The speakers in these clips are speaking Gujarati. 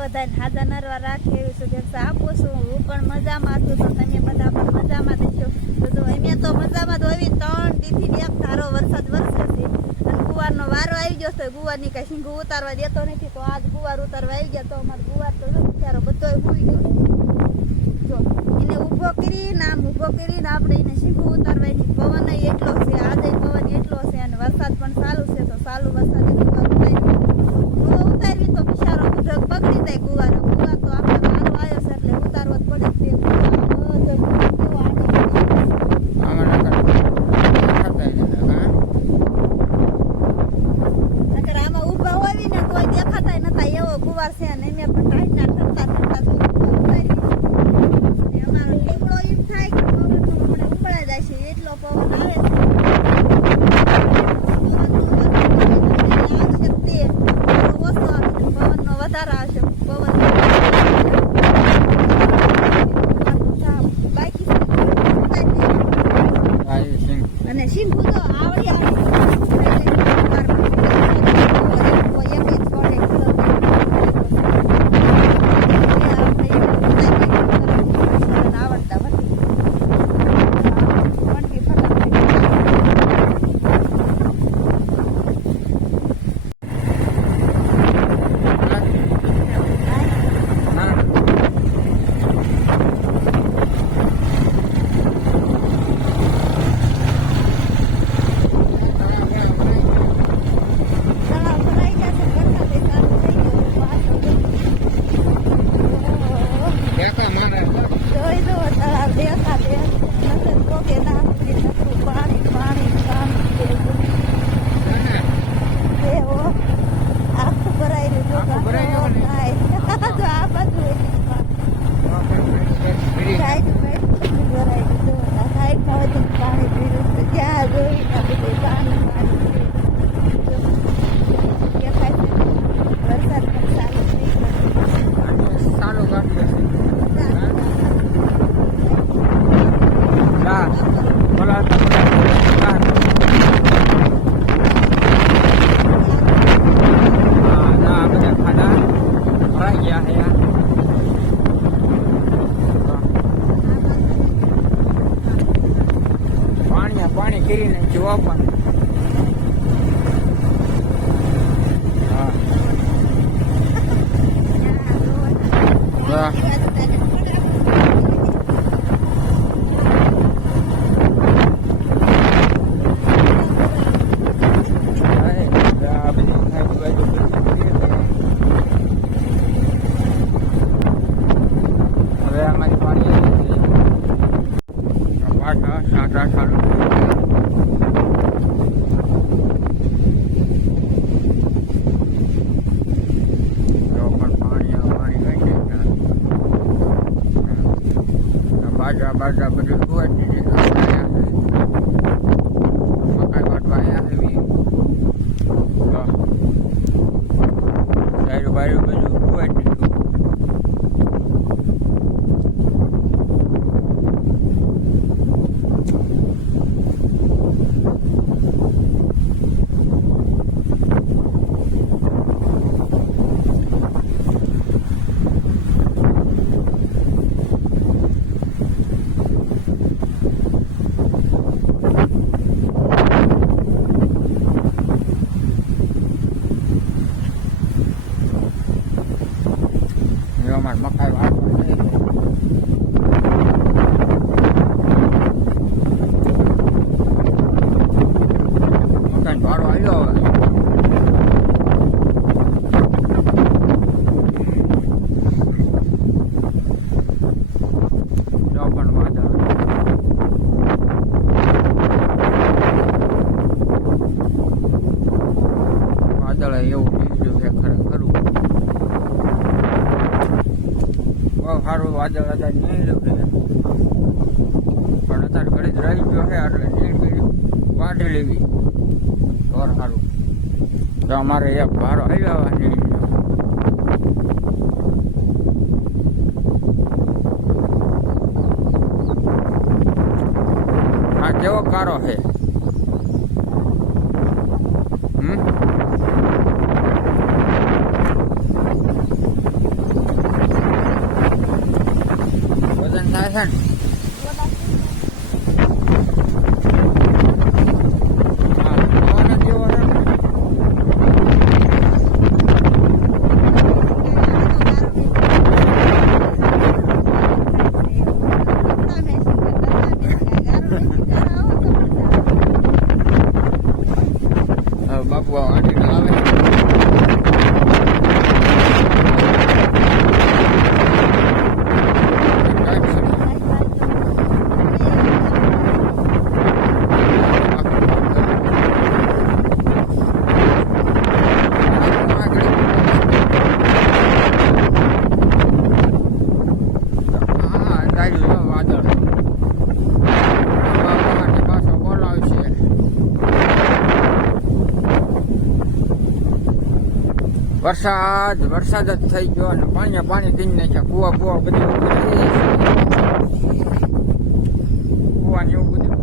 બધાને હાજર નરવા રાખે એવી શુભેચ્છા આપું છું. હું પણ મજામાં છું. તો તમે બધા પણ મજામાં દેશો તો જો અમે તો મજામાં તો આવી ત્રણ દીથી એક ધારો વરસાદ વરસે છે. અને ગુવારનો વારો આવી ગયો છે. ગુવારની કાંઈ સિંગુ ઉતારવા દેતો નથી. તો આજ ગુવાર ઉતારવા આવી ગયા. તો અમારો ગુવાર તો બિચારો બધો ભૂઈ ગયો જો, એને ઊભો કરીને, આમ ઊભો કરીને આપણે એને સિંગુ ઉતારવાની પવન એટલો છે આજે પવન એટલો છે અને વરસાદ પણ ચાલુ છે. તો ચાલુ વરસાદ de Cuba, ¿no? અને શીંગું તો આવડી આવડી કોઈ એક એક છોડે આવડતા નથી હા? તળાવ ભરાઈ ગયા છે વરસાદ ચાલુ થઈ ગયો પાછો દેખા મારે. જોઈ જુઓ તળાવ દેખા દે નજર પોકે ના સુધી નકરું પાણી પાણી પાણી એવો આખું ભરાયેલું જો આખું ભરાઈ ગયું ને? થાય તો આ બાજુ એટલું પાણી સાઈડ ભરાયેલું જો આ સાઈડમાં બધું પાણી પીરું છે ત્યાં જોઈ આ બધું પાણી પાણી છે. જો, દેખાય છે વરસાદ પણ ચાલુ થઈ ગયો સારું કાઢ્યું છે. હા. બોલા તો બોલા. હા. હા, ના, બધા ખાડા ભરાઈ ગયા છે આ. પાણી કરીને જોવા પણ. હા, આ બધું આજુબાજુ બધું કરીએ તો. હવે અમારી પાણી આવી ગઈ. આ પાછા સાંટા ચાલુ થઈ ગયા. તો પણ પાણી આ પાણી કઈ જાય આ બાજા બાજા બધું સુવાઈ દીધી મકાઈ વાટવા આવ્યા છે બી. તો ડાયરું બાયરું બધું સુવાઈ દીધું જો અમારે મકાઈ વાટવા છે મકાઈ ભાડો આવ્યો હવે જો પણ વાદળ વાદળ એવું બીજું છે ખરેખર બહુ સારું વાદળ હતા નહીં લખે. પણ અત્યારે ઘડી જ રહી ગયો છે એટલે નીડ બીડી વાઢી લેવી. ઢોર સારું તો અમારે એક ભારો આવ્યા આ કેવો કારો છે? હમ? Heaven. વરસાદ વરસાદ જ થઈ ગયો અને પાણી પાણી પીને નાખ્યા. કુવા કુવા બધું કુવા ને એવું બધું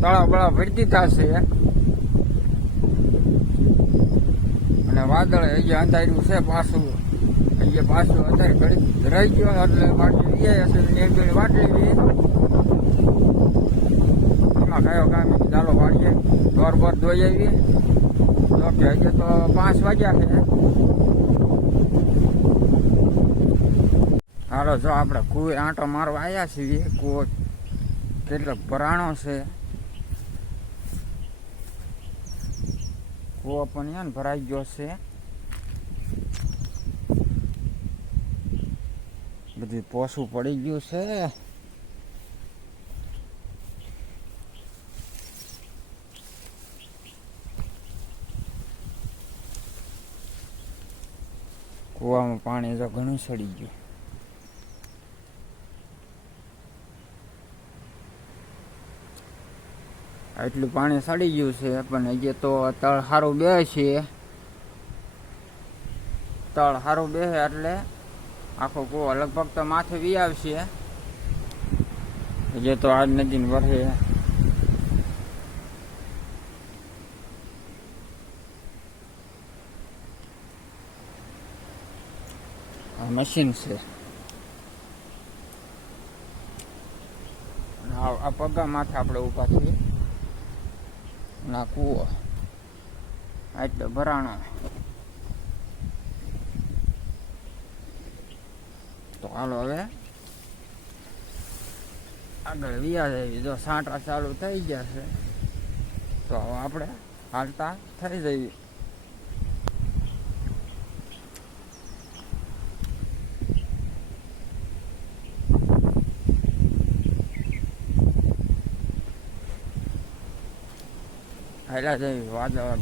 તળાવ, બળાવ ભરી દીધા છે અને વાદળ અહીંયા અંધાર્યું છે પાછું. અહીંયા પાછું અંધાર ઘડી રહી ગયો એટલે વાટલી એ હશે. નીરબીણી વાટલી એમાં કયો કામ ચાલો વાળીએ. દોર બોર ધોઈ આવીએ. તો કે હજી તો પાંચ વાગ્યા છે. હાલો, જો આપણે કુએ આંટો મારવા આવ્યા છીએ કુવો કેટલો પરાણો છે. કુવો પણ યાન ભરાઈ ગયો છે. બધું પોસું પડી ગયું છે. પાણી તો ઘણું સડી ગયું. આટલું પાણી સડી ગયું છે, પણ હજી તો તળ સારું બે છે. તળ સારું બે એટલે આખો કૂવો લગભગ તો માથે વી આવશે. હજી તો આજ નદીને વરસે મશીન છે. આ આ પગા માથે આપણે ઊભા છીએ. અને આ કૂવો. આટલો ભરાણો તો હાલો હવે આગળ વ્યા જઈએ જો સાંટા ચાલુ થઈ ગયા છે, તો આપણે હાલતા થઈ જઈએ. હાલ્યા જઈએ વાદળ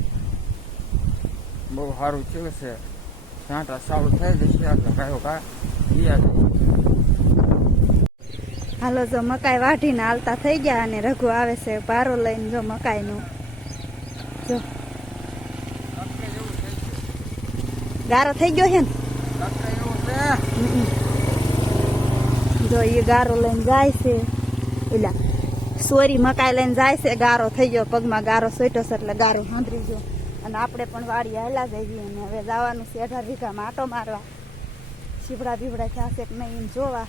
બહુ સારું થયું છે. સાંટા સારું થઈ જશે એટલે કયો કા હાલો, જો મકાઈ વાઢીને હાલતા થઈ ગયા અને રઘુ આવે છે, પારો લઈને જો મકાઈનું. જો. ગારો થઈ ગયો છે ને? જો એ ગારો લઈને જાય છે. એલા સોરી મકાઈ લઈને જાય છે, ગારો થઈ ગયો, પગમાં ગારો સોટ્યો છે એટલે ગારો સાંભળી ગયો. અને આપણે પણ વાડી હાલા જઈએ અને હવે જવાનું છે અઢાર વીઘામાં માટો મારવા. શીપડા બીબડા થયા છે કે નહીં જોવા.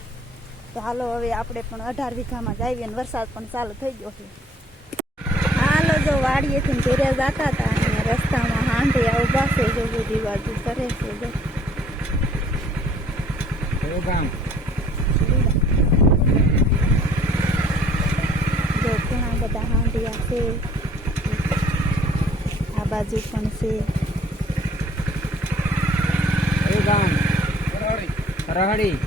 તો હાલો હવે આપણે પણ અઢાર વીઘામાં જઈએ અને વરસાદ પણ ચાલુ થઈ ગયો છે. હાલો જો વાડીએથી ઘેરે જતા હતા અને રસ્તામાં હાંડી ઊભા છે જો બધી બાજુ કરે છે, જો કયું કામ જો ઘણા બધા હાંડિયા છે. આ બાજુ પણ છે. રહડી.